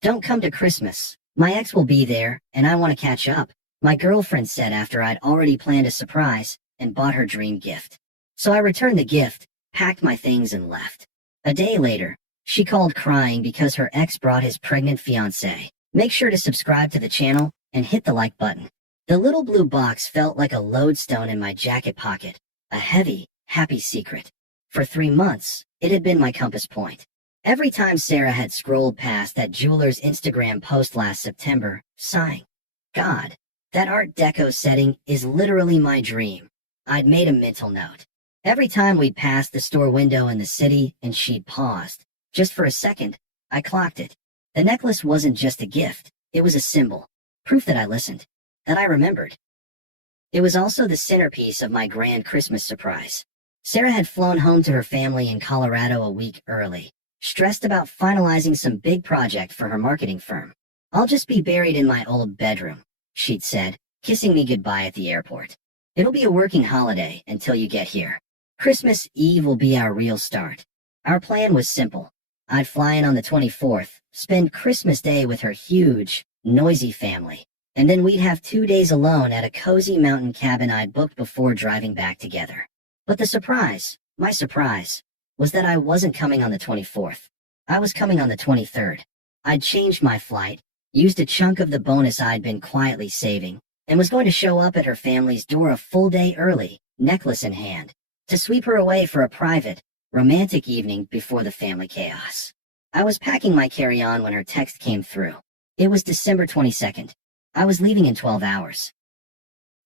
Don't come to Christmas. My ex will be there, and I want to catch up, my girlfriend said after I'd already planned a surprise and bought her dream gift. So I returned the gift, packed my things, and left. A day later, she called crying because her ex brought his pregnant fiancée. Make sure to subscribe to the channel and hit the like button. The little blue box felt like a lodestone in my jacket pocket, a heavy, happy secret. For 3 months, it had been my compass point. Every time Sarah had scrolled past that jeweler's Instagram post last September, sighing, God, that Art Deco setting is literally my dream. I'd made a mental note. Every time we'd passed the store window in the city and she'd paused, just for a second, I clocked it. The necklace wasn't just a gift, it was a symbol, proof that I listened, that I remembered. It was also the centerpiece of my grand Christmas surprise. Sarah had flown home to her family in Colorado a week early, stressed about finalizing some big project for her marketing firm. I'll just be buried in my old bedroom, she'd said, kissing me goodbye at the airport. It'll be a working holiday until you get here. Christmas Eve will be our real start. Our plan was simple. I'd fly in on the 24th, spend Christmas Day with her huge, noisy family, and then we'd have 2 days alone at a cozy mountain cabin I'd booked before driving back together. But the surprise, my surprise, was that I wasn't coming on the 24th. I was coming on the 23rd. I'd changed my flight, used a chunk of the bonus I'd been quietly saving, and was going to show up at her family's door a full day early, necklace in hand, to sweep her away for a private, romantic evening before the family chaos. I was packing my carry-on when her text came through. It was December 22nd. I was leaving in 12 hours.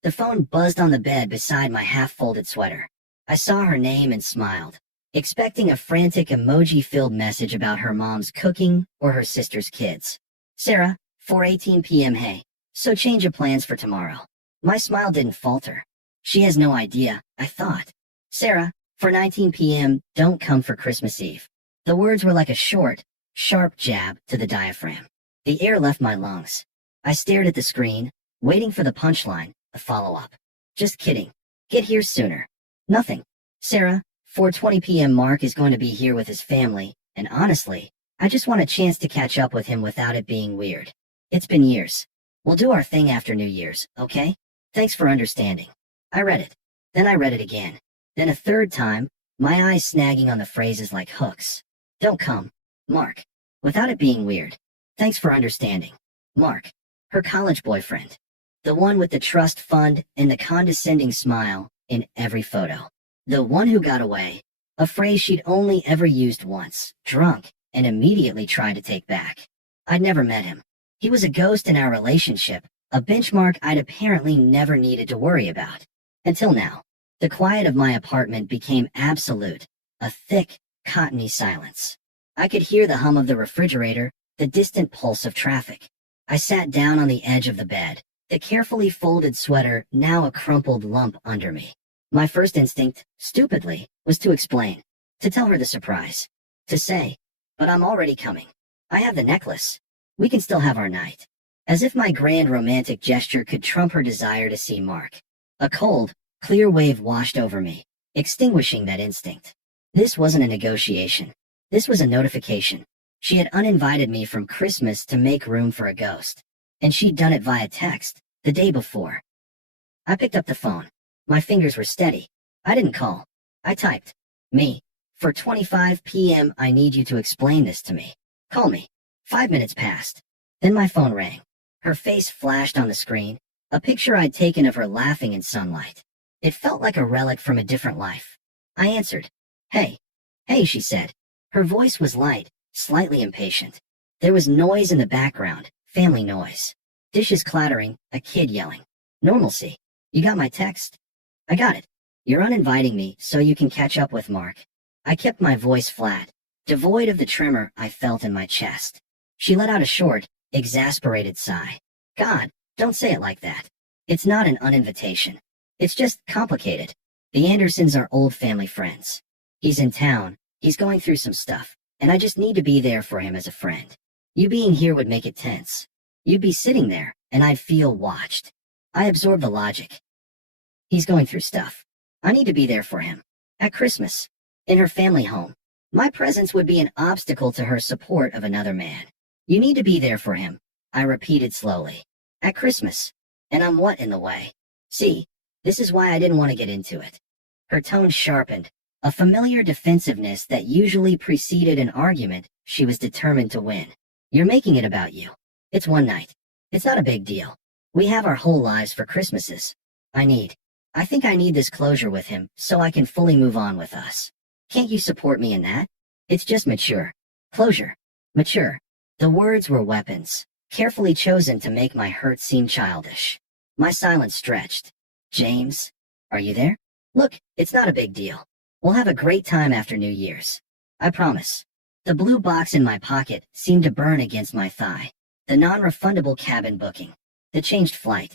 The phone buzzed on the bed beside my half-folded sweater. I saw her name and smiled, expecting a frantic emoji-filled message about her mom's cooking or her sister's kids. Sarah, 4:18 p.m. Hey, so change of plans for tomorrow. My smile didn't falter. She has no idea, I thought. Sarah, 4:19 p.m. Don't come for Christmas Eve. The words were like a short, sharp jab to the diaphragm. The air left my lungs. I stared at the screen, waiting for the punchline, the follow-up. Just kidding. Get here sooner. Nothing. Sarah, 4:20 p.m. Mark is going to be here with his family, and honestly, I just want a chance to catch up with him without it being weird. It's been years. We'll do our thing after New Year's, okay? Thanks for understanding. I read it. Then I read it again. Then a third time, my eyes snagging on the phrases like hooks. Don't come, Mark. Without it being weird. Thanks for understanding. Mark. Her college boyfriend. The one with the trust fund and the condescending smile in every photo. The one who got away. A phrase she'd only ever used once, drunk, and immediately tried to take back. I'd never met him. He was a ghost in our relationship, a benchmark I'd apparently never needed to worry about. Until now. The quiet of my apartment became absolute, a thick, cottony silence. I could hear the hum of the refrigerator, the distant pulse of traffic. I sat down on the edge of the bed, the carefully folded sweater now a crumpled lump under me. My first instinct, stupidly, was to explain, to tell her the surprise, to say, but I'm already coming. I have the necklace. We can still have our night. As if my grand romantic gesture could trump her desire to see Mark. A cold, clear wave washed over me, extinguishing that instinct. This wasn't a negotiation. This was a notification. She had uninvited me from Christmas to make room for a ghost. And she'd done it via text, the day before. I picked up the phone. My fingers were steady. I didn't call. I typed. Me. 4:25 p.m. I need you to explain this to me. Call me. 5 minutes passed. Then my phone rang. Her face flashed on the screen, a picture I'd taken of her laughing in sunlight. It felt like a relic from a different life. I answered. Hey. Hey, she said. Her voice was light, slightly impatient. There was noise in the background, family noise. Dishes clattering, a kid yelling. Normalcy. You got my text? I got it. You're uninviting me so you can catch up with Mark. I kept my voice flat, devoid of the tremor I felt in my chest. She let out a short, exasperated sigh. God, don't say it like that. It's not an uninvitation. It's just complicated. The Andersons are old family friends. He's in town, he's going through some stuff, and I just need to be there for him as a friend. You being here would make it tense. You'd be sitting there, and I'd feel watched. I absorbed the logic. He's going through stuff. I need to be there for him. At Christmas. In her family home. My presence would be an obstacle to her support of another man. You need to be there for him, I repeated slowly. At Christmas. And I'm what in the way? See, this is why I didn't want to get into it. Her tone sharpened, a familiar defensiveness that usually preceded an argument she was determined to win. You're making it about you. It's one night. It's not a big deal. We have our whole lives for Christmases. I think I need this closure with him so I can fully move on with us. Can't you support me in that? It's just mature. Closure. Mature. The words were weapons, carefully chosen to make my hurt seem childish. My silence stretched. James, are you there? Look, it's not a big deal. We'll have a great time after New Year's. I promise. The blue box in my pocket seemed to burn against my thigh. The non-refundable cabin booking. The changed flight.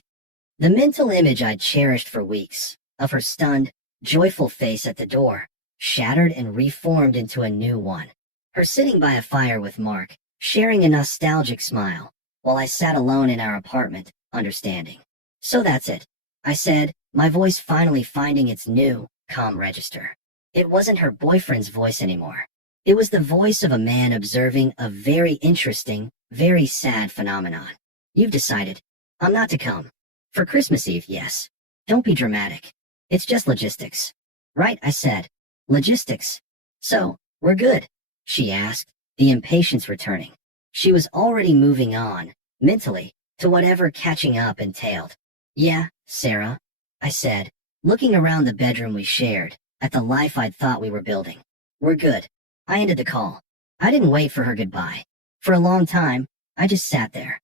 The mental image I'd cherished for weeks, of her stunned, joyful face at the door, shattered and reformed into a new one. Her sitting by a fire with Mark, sharing a nostalgic smile, while I sat alone in our apartment, understanding. So that's it, I said, my voice finally finding its new, calm register. It wasn't her boyfriend's voice anymore. It was the voice of a man observing a very interesting, very sad phenomenon. You've decided. I'm not to come. For Christmas Eve, yes. Don't be dramatic. It's just logistics. Right, I said. Logistics. So, we're good? She asked, the impatience returning. She was already moving on, mentally, to whatever catching up entailed. Yeah, Sarah, I said, looking around the bedroom we shared, at the life I'd thought we were building. We're good. I ended the call. I didn't wait for her goodbye. For a long time, I just sat there.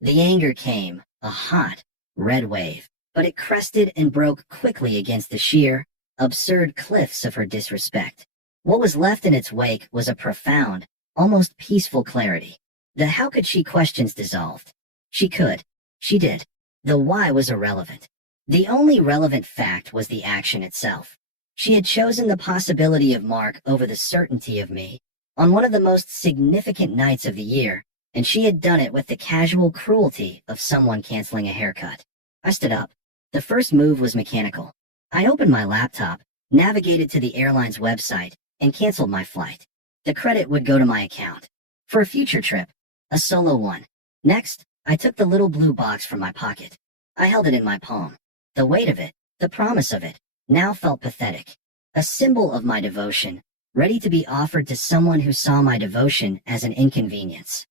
The anger came, a hot, red wave, but it crested and broke quickly against the sheer, absurd cliffs of her disrespect. What was left in its wake was a profound, almost peaceful clarity. The how could she questions dissolved. She could. She did. The why was irrelevant. The only relevant fact was the action itself. She had chosen the possibility of Mark over the certainty of me, on one of the most significant nights of the year, and she had done it with the casual cruelty of someone canceling a haircut. I stood up. The first move was mechanical. I opened my laptop, navigated to the airline's website, and canceled my flight. The credit would go to my account. For a future trip, a solo one. Next, I took the little blue box from my pocket. I held it in my palm. The weight of it, the promise of it, now felt pathetic. A symbol of my devotion, ready to be offered to someone who saw my devotion as an inconvenience.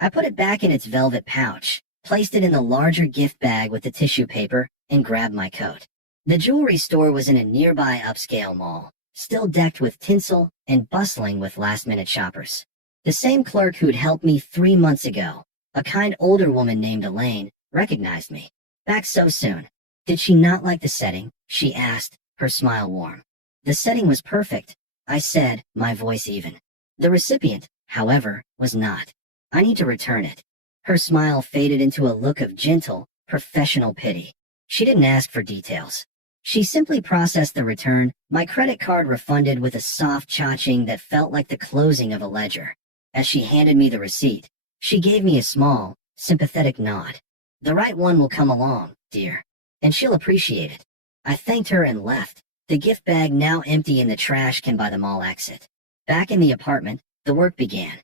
I put it back in its velvet pouch, placed it in the larger gift bag with the tissue paper, and grabbed my coat. The jewelry store was in a nearby upscale mall, still decked with tinsel and bustling with last-minute shoppers. The same clerk who'd helped me 3 months ago, a kind older woman named Elaine, recognized me. Back so soon. Did she not like the setting? She asked, her smile warm. The setting was perfect, I said, my voice even. The recipient, however, was not. I need to return it. Her smile faded into a look of gentle, professional pity. She didn't ask for details. She simply processed the return, my credit card refunded with a soft cha-ching that felt like the closing of a ledger. As she handed me the receipt, she gave me a small, sympathetic nod. The right one will come along, dear. And she'll appreciate it. I thanked her and left, the gift bag now empty in the trash can by the mall exit. Back in the apartment, the work began.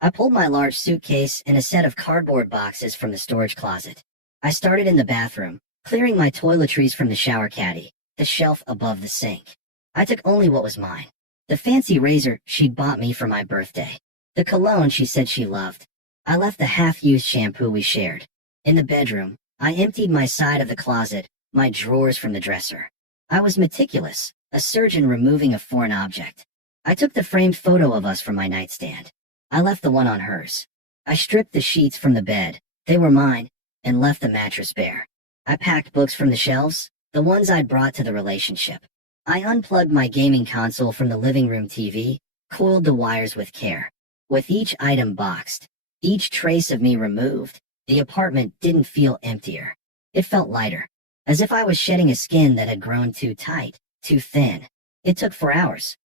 I pulled my large suitcase and a set of cardboard boxes from the storage closet. I started in the bathroom, clearing my toiletries from the shower caddy, the shelf above the sink. I took only what was mine. The fancy razor she'd bought me for my birthday. The cologne she said she loved. I left the half-used shampoo we shared. In the bedroom, I emptied my side of the closet, my drawers from the dresser. I was meticulous, a surgeon removing a foreign object. I took the framed photo of us from my nightstand. I left the one on hers. I stripped the sheets from the bed, they were mine, and left the mattress bare. I packed books from the shelves, the ones I'd brought to the relationship. I unplugged my gaming console from the living room TV, coiled the wires with care. With each item boxed, each trace of me removed, the apartment didn't feel emptier. It felt lighter, as if I was shedding a skin that had grown too tight, too thin. It took 4 hours.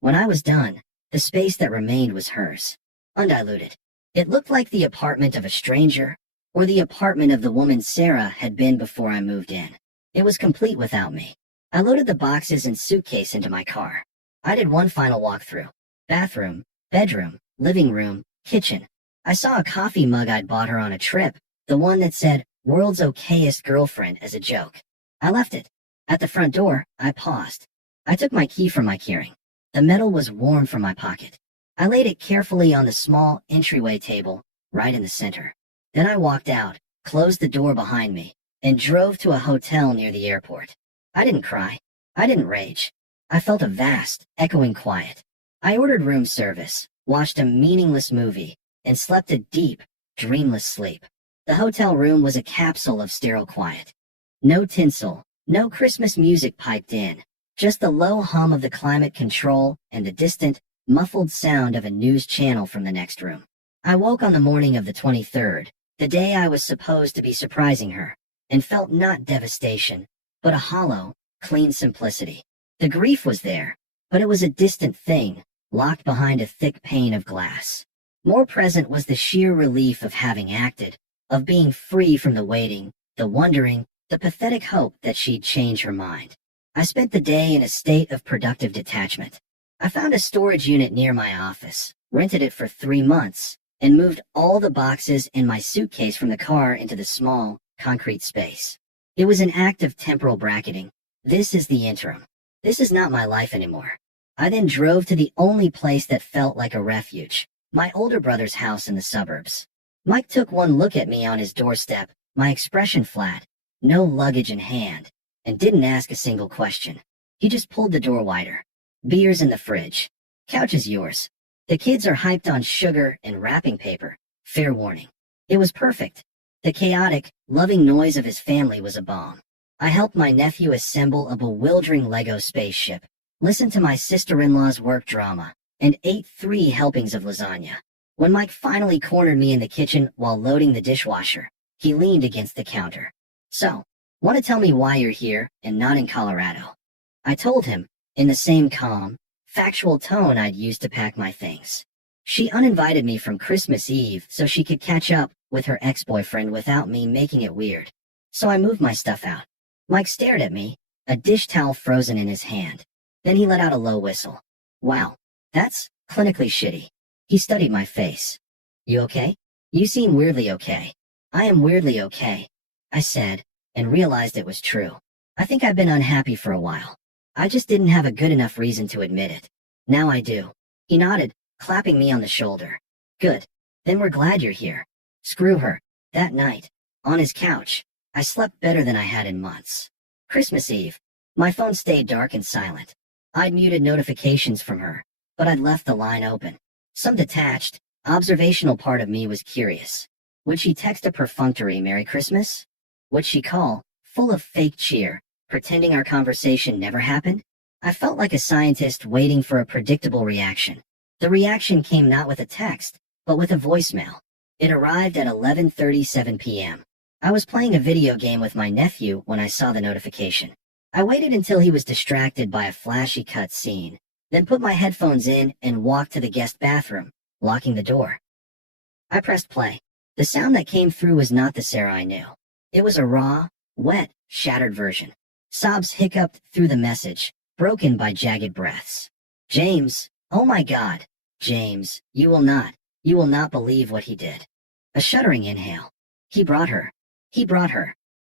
When I was done, the space that remained was hers. Undiluted. It looked like the apartment of a stranger, or the apartment of the woman Sarah had been before I moved in. It was complete without me. I loaded the boxes and suitcase into my car. I did one final walkthrough. Bathroom, bedroom, living room, kitchen. I saw a coffee mug I'd bought her on a trip, the one that said, "World's okayest girlfriend," as a joke. I left it. At the front door, I paused. I took my key from my keyring. The metal was warm from my pocket. I laid it carefully on the small entryway table, right in the center. Then I walked out, closed the door behind me, and drove to a hotel near the airport. I didn't cry. I didn't rage. I felt a vast, echoing quiet. I ordered room service, watched a meaningless movie, and slept a deep, dreamless sleep. The hotel room was a capsule of sterile quiet. No tinsel, no Christmas music piped in, just the low hum of the climate control and the distant, muffled sound of a news channel from the next room. I woke on the morning of the 23rd, the day I was supposed to be surprising her, and felt not devastation, but a hollow, clean simplicity. The grief was there, but it was a distant thing, locked behind a thick pane of glass. More present was the sheer relief of having acted, of being free from the waiting, the wondering, the pathetic hope that she'd change her mind. I spent the day in a state of productive detachment. I found a storage unit near my office, rented it for 3 months, and moved all the boxes in my suitcase from the car into the small, concrete space. It was an act of temporal bracketing. This is the interim. This is not my life anymore. I then drove to the only place that felt like a refuge, my older brother's house in the suburbs. Mike took one look at me on his doorstep, my expression flat, no luggage in hand, and didn't ask a single question. He just pulled the door wider. "Beer's in the fridge. Couch is yours. The kids are hyped on sugar and wrapping paper. Fair warning." It was perfect. The chaotic, loving noise of his family was a balm. I helped my nephew assemble a bewildering Lego spaceship, listened to my sister-in-law's work drama, and ate 3 helpings of lasagna. When Mike finally cornered me in the kitchen while loading the dishwasher, he leaned against the counter. "So, want to tell me why you're here and not in Colorado?" I told him, in the same calm, factual tone I'd used to pack my things. She uninvited me from Christmas Eve so she could catch up with her ex-boyfriend without me making it weird. So I moved my stuff out. Mike stared at me, a dish towel frozen in his hand. Then he let out a low whistle. "Wow, that's clinically shitty." He studied my face. "You okay?" "You seem weirdly okay." "I am weirdly okay," I said, and realized it was true. "I think I've been unhappy for a while. I just didn't have a good enough reason to admit it. Now I do." He nodded, clapping me on the shoulder. "Good. Then we're glad you're here." Screw her. That night, on his couch, I slept better than I had in months. Christmas Eve, my phone stayed dark and silent. I'd muted notifications from her, but I'd left the line open. Some detached, observational part of me was curious. Would she text a perfunctory "Merry Christmas"? Would she call, full of fake cheer, pretending our conversation never happened? I felt like a scientist waiting for a predictable reaction. The reaction came not with a text, but with a voicemail. It arrived at 11:37 p.m. I was playing a video game with my nephew when I saw the notification. I waited until he was distracted by a flashy cut scene, then put my headphones in and walked to the guest bathroom, locking the door. I pressed play. The sound that came through was not the Sarah I knew. It was a raw, wet, shattered version. Sobs hiccuped through the message, broken by jagged breaths. "James, oh my God, James, you will not believe what he did." A shuddering inhale. He brought her.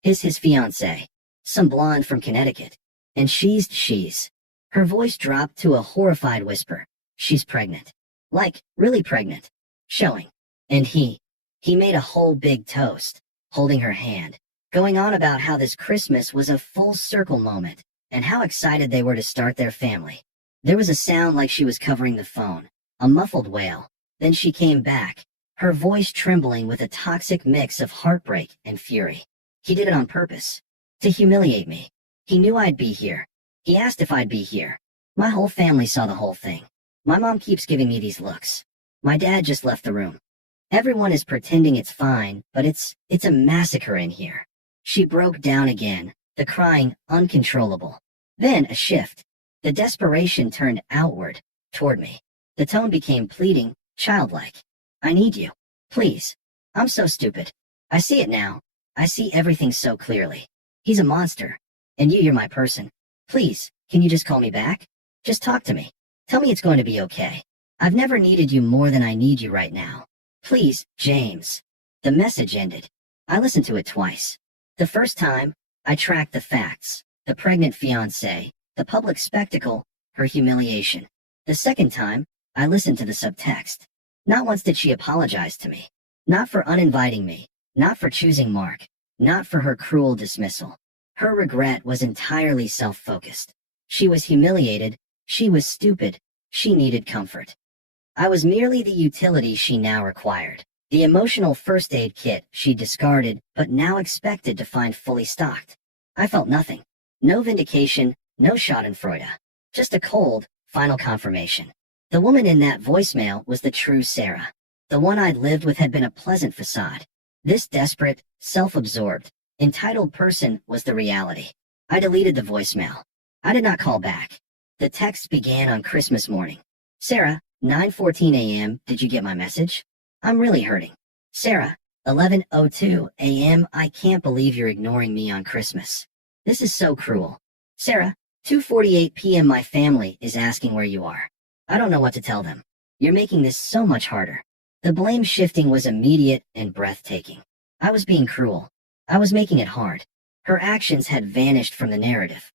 His fiancée, some blonde from Connecticut. And she's. Her voice dropped to a horrified whisper. "She's pregnant. Like, really pregnant. Showing." And he made a whole big toast, holding her hand, going on about how this Christmas was a full circle moment, and how excited they were to start their family. There was a sound like she was covering the phone, a muffled wail. Then she came back, her voice trembling with a toxic mix of heartbreak and fury. He did it on purpose. To humiliate me. He knew I'd be here. He asked if I'd be here. My whole family saw the whole thing. My mom keeps giving me these looks. My dad just left the room. Everyone is pretending it's fine, but it's a massacre in here. She broke down again, the crying uncontrollable. Then a shift. The desperation turned outward, toward me. The tone became pleading, childlike. "I need you. Please. I'm so stupid. I see it now. I see everything so clearly. He's a monster. And you're my person. Please, can you just call me back? Just talk to me. Tell me it's going to be okay. I've never needed you more than I need you right now." Please, James. The message ended. I listened to it twice. The first time, I tracked the facts, the pregnant fiancé, the public spectacle, her humiliation. The second time, I listened to the subtext. Not once did she apologize to me. Not for uninviting me, not for choosing Mark, not for her cruel dismissal. Her regret was entirely self-focused. She was humiliated, she was stupid, she needed comfort. I was merely the utility she now required, the emotional first aid kit she discarded but now expected to find fully stocked. I felt nothing. No vindication, no schadenfreude. Just a cold, final confirmation. The woman in that voicemail was the true Sarah. The one I'd lived with had been a pleasant facade. This desperate, self-absorbed, entitled person was the reality. I deleted the voicemail. I did not call back. The text began on Christmas morning. Sarah, 9:14 a.m., did you get my message? I'm really hurting. Sarah, 11:02 a.m., I can't believe you're ignoring me on Christmas. This is so cruel. Sarah, 2:48 p.m., my family is asking where you are. I don't know what to tell them. You're making this so much harder. The blame shifting was immediate and breathtaking. I was being cruel. I was making it hard. Her actions had vanished from the narrative.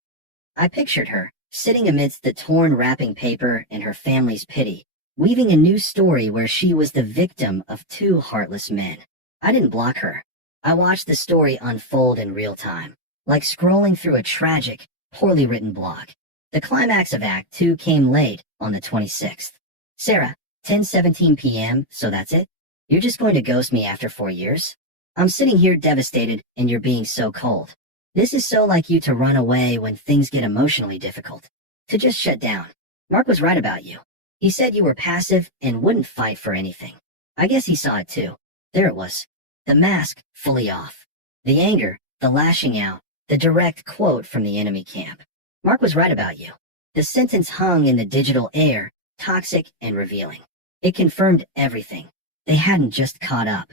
I pictured her, sitting amidst the torn wrapping paper and her family's pity, weaving a new story where she was the victim of two heartless men. I didn't block her. I watched the story unfold in real time, like scrolling through a tragic, poorly written blog. The climax of Act 2 came late, on the 26th. Sarah, 10:17 p.m., so that's it? You're just going to ghost me after 4 years? I'm sitting here devastated, and you're being so cold. This is so like you to run away when things get emotionally difficult. To just shut down. Mark was right about you. He said you were passive and wouldn't fight for anything. I guess he saw it too. There it was. The mask, fully off. The anger, the lashing out, the direct quote from the enemy camp. Mark was right about you. The sentence hung in the digital air, toxic and revealing. It confirmed everything. They hadn't just caught up.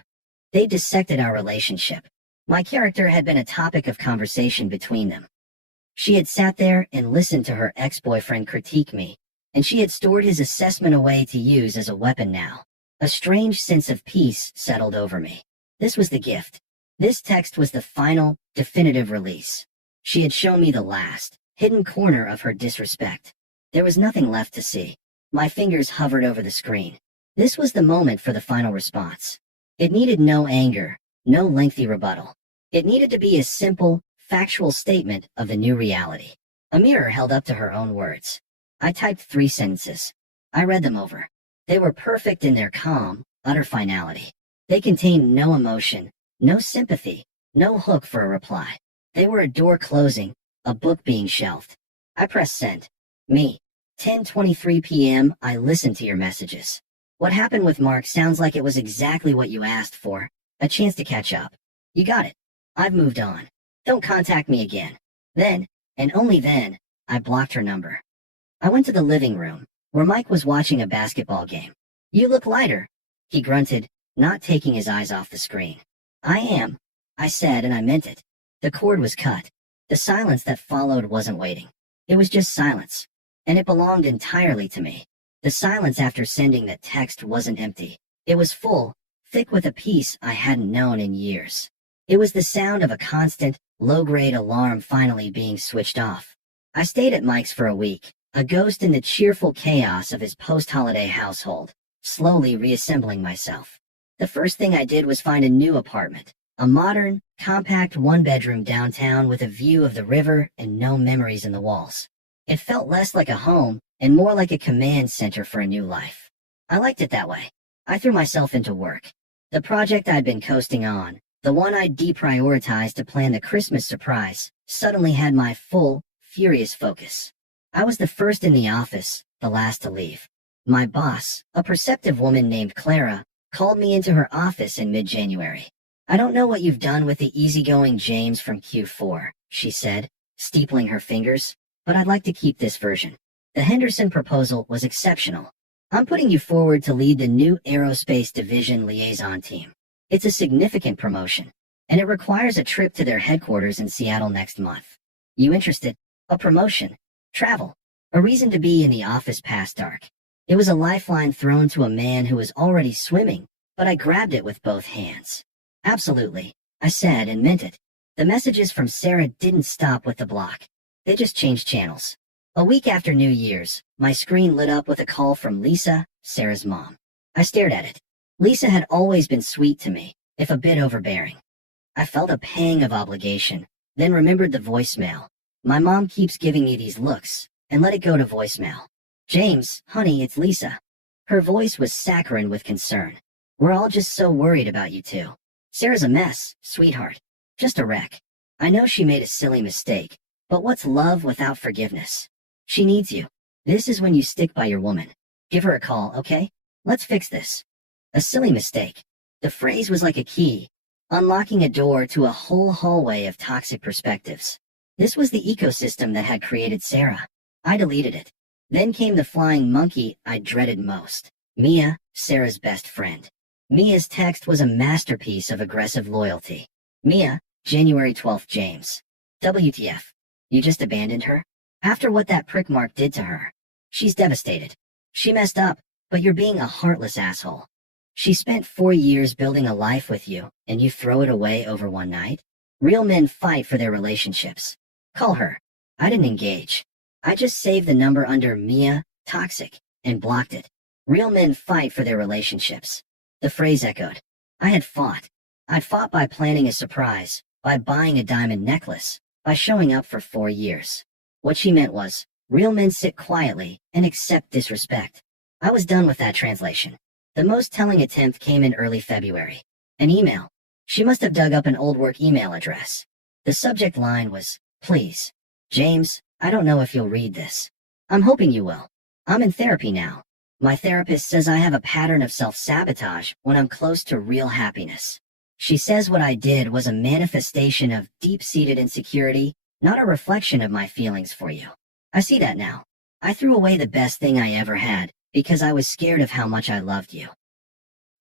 They dissected our relationship. My character had been a topic of conversation between them. She had sat there and listened to her ex-boyfriend critique me, and she had stored his assessment away to use as a weapon now. A strange sense of peace settled over me. This was the gift. This text was the final, definitive release. She had shown me the last, hidden corner of her disrespect. There was nothing left to see. My fingers hovered over the screen. This was the moment for the final response. It needed no anger, no lengthy rebuttal. It needed to be a simple, factual statement of the new reality. A mirror held up to her own words. I typed 3 sentences. I read them over. They were perfect in their calm, utter finality. They contained no emotion, no sympathy, no hook for a reply. They were a door closing, a book being shelved. I pressed send. Me. 10:23 p.m. I listened to your messages. What happened with Mark sounds like it was exactly what you asked for, a chance to catch up. You got it. I've moved on. Don't contact me again. Then, and only then, I blocked her number. I went to the living room, where Mike was watching a basketball game. You look lighter, he grunted, not taking his eyes off the screen. I am, I said, and I meant it. The cord was cut. The silence that followed wasn't waiting. It was just silence. And it belonged entirely to me. The silence after sending that text wasn't empty. It was full, thick with a peace I hadn't known in years. It was the sound of a constant, low-grade alarm finally being switched off. I stayed at Mike's for a week, a ghost in the cheerful chaos of his post-holiday household, slowly reassembling myself. The first thing I did was find a new apartment, a modern, compact one-bedroom downtown with a view of the river and no memories in the walls. It felt less like a home and more like a command center for a new life. I liked it that way. I threw myself into work. The project I'd been coasting on, the one I'd deprioritized to plan the Christmas surprise, suddenly had my full, furious focus. I was the first in the office, the last to leave. My boss, a perceptive woman named Clara, called me into her office in mid-January. I don't know what you've done with the easygoing James from Q4, she said, steepling her fingers, but I'd like to keep this version. The Henderson proposal was exceptional. I'm putting you forward to lead the new Aerospace Division liaison team. It's a significant promotion, and it requires a trip to their headquarters in Seattle next month. You interested? A promotion, travel, a reason to be in the office past dark. It was a lifeline thrown to a man who was already swimming, but I grabbed it with both hands. Absolutely, I said and meant it. The messages from Sarah didn't stop with the block. They just changed channels. A week after New Year's, my screen lit up with a call from Lisa, Sarah's mom. I stared at it. Lisa had always been sweet to me, if a bit overbearing. I felt a pang of obligation, then remembered the voicemail. My mom keeps giving me these looks, and let it go to voicemail. James, honey, it's Lisa. Her voice was saccharine with concern. We're all just so worried about you two. Sarah's a mess, sweetheart. Just a wreck. I know she made a silly mistake, but what's love without forgiveness? She needs you. This is when you stick by your woman. Give her a call, okay? Let's fix this. A silly mistake. The phrase was like a key, unlocking a door to a whole hallway of toxic perspectives. This was the ecosystem that had created Sarah. I deleted it. Then came the flying monkey I dreaded most. Mia, Sarah's best friend. Mia's text was a masterpiece of aggressive loyalty. Mia, January 12th, James. WTF? You just abandoned her? After what that prick Mark did to her. She's devastated. She messed up, but you're being a heartless asshole. She spent 4 years building a life with you, and you throw it away over one night? Real men fight for their relationships. Call her. I didn't engage. I just saved the number under Mia, toxic, and blocked it. Real men fight for their relationships. The phrase echoed. I had fought. I'd fought by planning a surprise, by buying a diamond necklace, by showing up for 4 years. What she meant was, real men sit quietly and accept disrespect. I was done with that translation. The most telling attempt came in early February. An email. She must have dug up an old work email address. The subject line was, please, James, I don't know if you'll read this. I'm hoping you will. I'm in therapy now. My therapist says I have a pattern of self-sabotage when I'm close to real happiness. She says what I did was a manifestation of deep-seated insecurity, not a reflection of my feelings for you. I see that now. I threw away the best thing I ever had because I was scared of how much I loved you.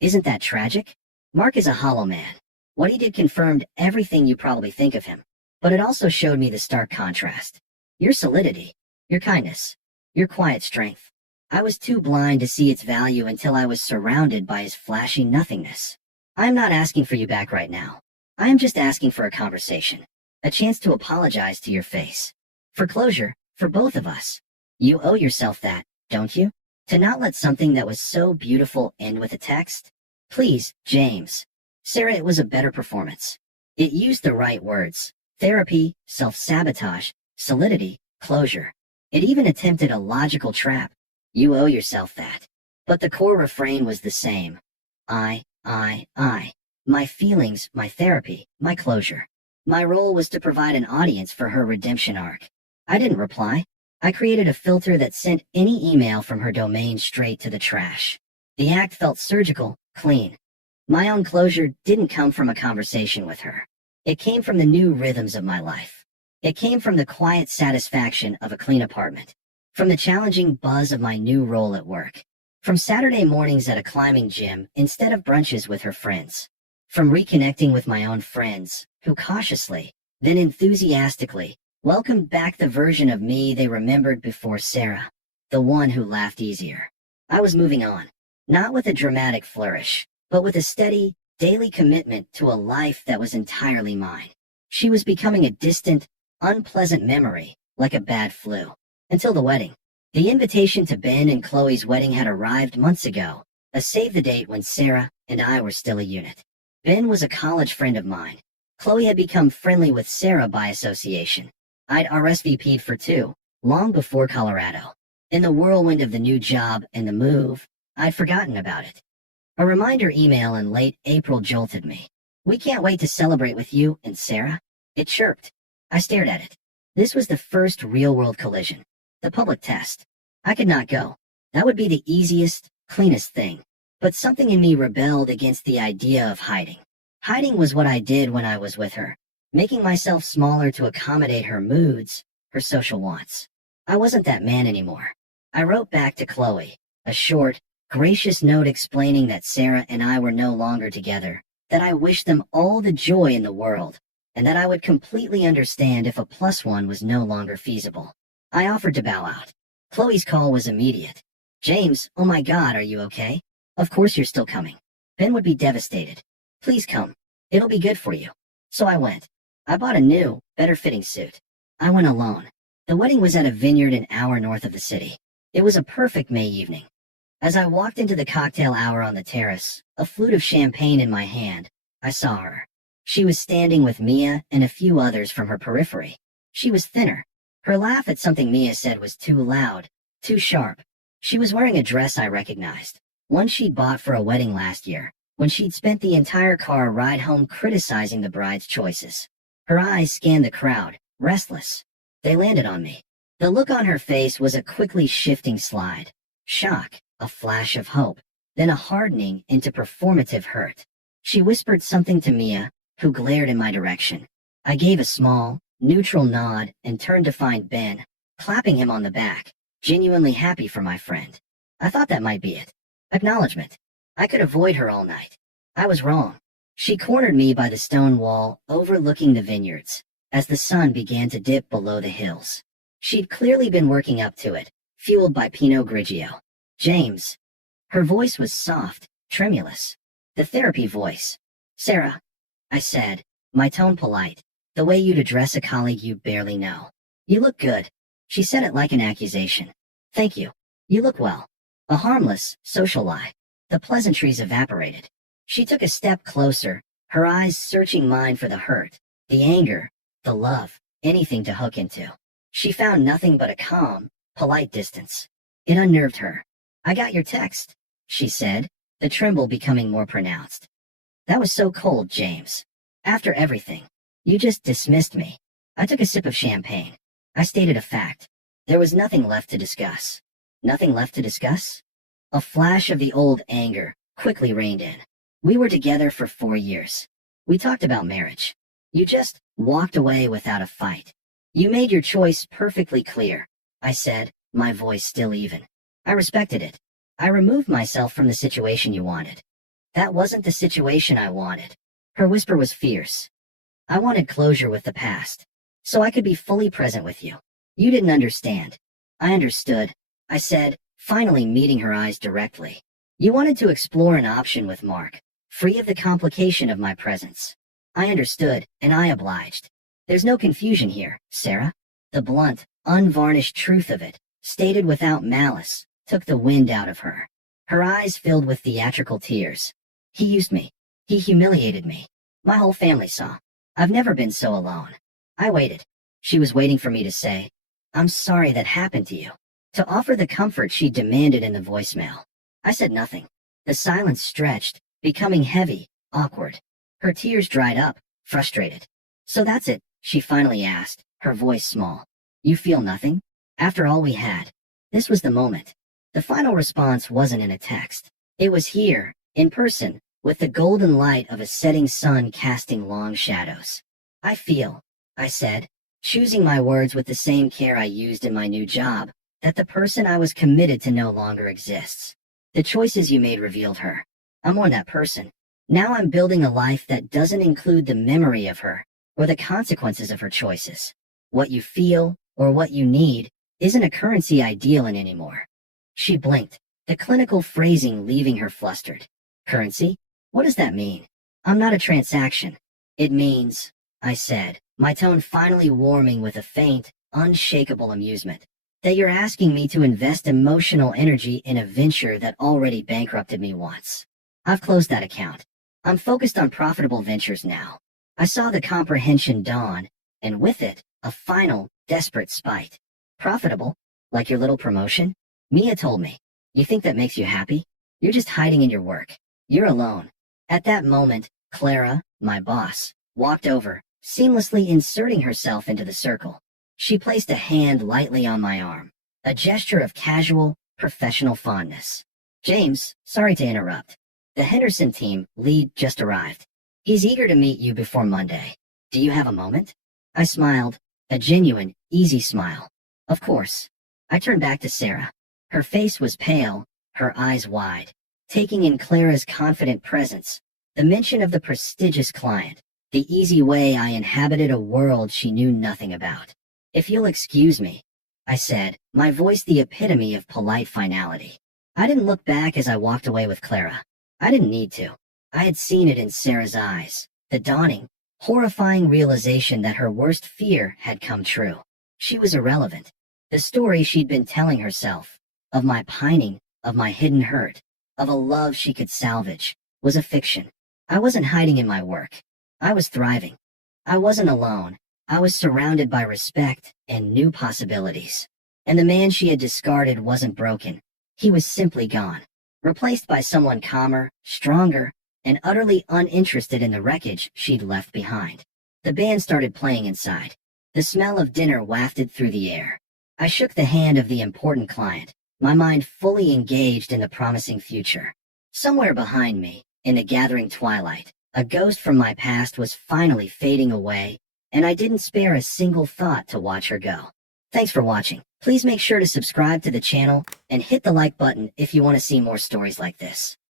Isn't that tragic? Mark is a hollow man. What he did confirmed everything you probably think of him, but it also showed me the stark contrast. Your solidity, your kindness, your quiet strength. I was too blind to see its value until I was surrounded by his flashy nothingness. I am not asking for you back right now. I am just asking for a conversation, a chance to apologize to your face. For closure, for both of us. You owe yourself that, don't you? To not let something that was so beautiful end with a text? Please, James. Sarah, it was a better performance. It used the right words. Therapy, self-sabotage, solidity, closure. It even attempted a logical trap. You owe yourself that. But the core refrain was the same. I. My feelings, my therapy, my closure. My role was to provide an audience for her redemption arc. I didn't reply. I created a filter that sent any email from her domain straight to the trash. The act felt surgical, clean. My own closure didn't come from a conversation with her. It came from the new rhythms of my life. It came from the quiet satisfaction of a clean apartment. From the challenging buzz of my new role at work. From Saturday mornings at a climbing gym instead of brunches with her friends. From reconnecting with my own friends, who cautiously, then enthusiastically, welcomed back the version of me they remembered before Sarah, the one who laughed easier. I was moving on, not with a dramatic flourish, but with a steady, daily commitment to a life that was entirely mine. She was becoming a distant, unpleasant memory, like a bad flu. Until the wedding. The invitation to Ben and Chloe's wedding had arrived months ago, a save the date when Sarah and I were still a unit. Ben was a college friend of mine. Chloe had become friendly with Sarah by association. I'd RSVP'd for 2, long before Colorado. In the whirlwind of the new job and the move, I'd forgotten about it. A reminder email in late April jolted me. We can't wait to celebrate with you and Sarah. It chirped. I stared at it. This was the first real-world collision. The public test. I could not go. That would be the easiest, cleanest thing. But something in me rebelled against the idea of hiding. Hiding was what I did when I was with her, making myself smaller to accommodate her moods, her social wants. I wasn't that man anymore. I wrote back to Chloe, a short, gracious note explaining that Sarah and I were no longer together, that I wished them all the joy in the world, and that I would completely understand if a +1 was no longer feasible. I offered to bow out. Chloe's call was immediate. James, oh my God, are you okay? Of course you're still coming. Ben would be devastated. Please come. It'll be good for you. So I went. I bought a new, better-fitting suit. I went alone. The wedding was at a vineyard an hour north of the city. It was a perfect May evening. As I walked into the cocktail hour on the terrace, a flute of champagne in my hand, I saw her. She was standing with Mia and a few others from her periphery. She was thinner. Her laugh at something Mia said was too loud, too sharp. She was wearing a dress I recognized, one she'd bought for a wedding last year, when she'd spent the entire car ride home criticizing the bride's choices. Her eyes scanned the crowd, restless. They landed on me. The look on her face was a quickly shifting slide. Shock, a flash of hope, then a hardening into performative hurt. She whispered something to Mia, who glared in my direction. I gave a small, neutral nod and turned to find Ben, clapping him on the back, genuinely happy for my friend. I thought that might be it. Acknowledgement. I could avoid her all night. I was wrong. She cornered me by the stone wall overlooking the vineyards, as the sun began to dip below the hills. She'd clearly been working up to it, fueled by Pinot Grigio. James. Her voice was soft, tremulous. The therapy voice. Sarah. I said, my tone polite, the way you'd address a colleague you barely know. You look good. She said it like an accusation. Thank you. You look well. A harmless, social lie. The pleasantries evaporated. She took a step closer, her eyes searching mine for the hurt, the anger, the love, anything to hook into. She found nothing but a calm, polite distance. It unnerved her. I got your text, she said, the tremble becoming more pronounced. That was so cold, James. After everything, you just dismissed me. I took a sip of champagne. I stated a fact. There was nothing left to discuss. Nothing left to discuss? A flash of the old anger quickly reigned in. We were together for 4 years. We talked about marriage. You just walked away without a fight. You made your choice perfectly clear, I said, my voice still even. I respected it. I removed myself from the situation you wanted. That wasn't the situation I wanted. Her whisper was fierce. I wanted closure with the past, so I could be fully present with you. You didn't understand. I understood, I said, finally meeting her eyes directly. You wanted to explore an option with Mark, free of the complication of my presence. I understood, and I obliged. There's no confusion here, Sarah. The blunt, unvarnished truth of it, stated without malice, took the wind out of her. Her eyes filled with theatrical tears. He used me. He humiliated me. My whole family saw. I've never been so alone. I waited. She was waiting for me to say, I'm sorry that happened to you. To offer the comfort she demanded in the voicemail. I said nothing. The silence stretched, becoming heavy, awkward. Her tears dried up, frustrated. So that's it, she finally asked, her voice small. You feel nothing? After all we had. This was the moment. The final response wasn't in a text. It was here, in person, with the golden light of a setting sun casting long shadows. I feel, I said, choosing my words with the same care I used in my new job, that the person I was committed to no longer exists. The choices you made revealed her. I'm more that person. Now I'm building a life that doesn't include the memory of her, or the consequences of her choices. What you feel, or what you need, isn't a currency I deal in anymore. She blinked, the clinical phrasing leaving her flustered. Currency? What does that mean? I'm not a transaction. It means, I said, my tone finally warming with a faint, unshakable amusement, that you're asking me to invest emotional energy in a venture that already bankrupted me once. I've closed that account. I'm focused on profitable ventures now. I saw the comprehension dawn, and with it, a final, desperate spite. Profitable? Like your little promotion? Mia told me. You think that makes you happy? You're just hiding in your work. You're alone. At that moment, Clara, my boss, walked over, seamlessly inserting herself into the circle. She placed a hand lightly on my arm, a gesture of casual, professional fondness. James, sorry to interrupt. The Henderson team lead just arrived. He's eager to meet you before Monday. Do you have a moment? I smiled, a genuine, easy smile. Of course. I turned back to Sarah. Her face was pale, her eyes wide, taking in Clara's confident presence, the mention of the prestigious client, the easy way I inhabited a world she knew nothing about. If you'll excuse me, I said, my voice the epitome of polite finality. I didn't look back as I walked away with Clara. I didn't need to. I had seen it in Sarah's eyes, the dawning, horrifying realization that her worst fear had come true. She was irrelevant. The story she'd been telling herself, of my pining, of my hidden hurt, of a love she could salvage, was a fiction. I wasn't hiding in my work. I was thriving. I wasn't alone. I was surrounded by respect and new possibilities. And the man she had discarded wasn't broken. He was simply gone, replaced by someone calmer, stronger, and utterly uninterested in the wreckage she'd left behind. The band started playing inside. The smell of dinner wafted through the air. I shook the hand of the important client, my mind fully engaged in the promising future. Somewhere behind me, in the gathering twilight, a ghost from my past was finally fading away, and I didn't spare a single thought to watch her go. Thanks for watching. Please make sure to subscribe to the channel and hit the like button if you want to see more stories like this.